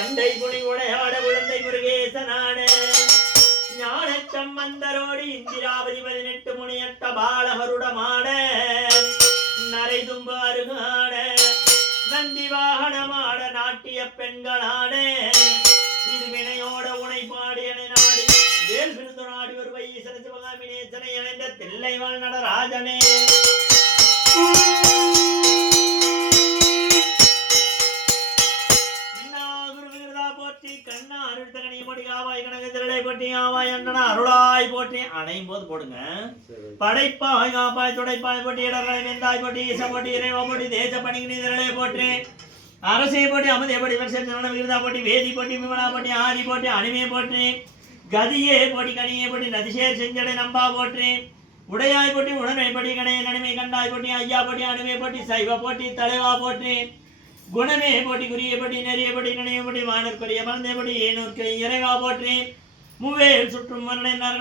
கண்டை குடி உடையாட குழந்தை முருகேசனான ஞான சம்பந்தரோடு இந்திராவதி 18 முனியட்ட பாலகருடமாட நரை தும்பு அருகாட நந்தி வாகனமாட நாட்டிய பெண்களான இது வினையோட உனை பாடியனை நாடி வேல் விருது நாடி ஒரு வைசர சிவகாமினேசனை இணைந்த தில்லைவாழ் நடராஜனே அருளாய் போற்றி அணையும் போது போடுங்க படைப்பாய் காப்பாய் துடைப்பாய் போட்டி இடர்களை வெந்தாய் போட்டி ஈச போட்டி இறைவா போட்டி தேச பணிகளை போற்றி அரசை போட்டி அமதே போட்டி விருதா போட்டி வேதி போட்டி விமலா போட்டி ஆதி போட்டி அணிமே போற்றி கதியே போட்டி கனியே போட்டி நதிசேர் செஞ்சடை நம்பா போற்றி உடையாய் போட்டி உடனே போட்டி கடையை நடுமை கண்டாய் போட்டி ஐயா போட்டி அணுமே போட்டி சைவ போட்டி தலைவா போற்றி குணமே போட்டி குறிய போட்டி நெறிய போட்டி நினைவு போட்டி வானற்குரிய மறந்தே போட்டி ஏனூர்க்கு இறைவா போற்றி மூவேல் சுற்றும் மரண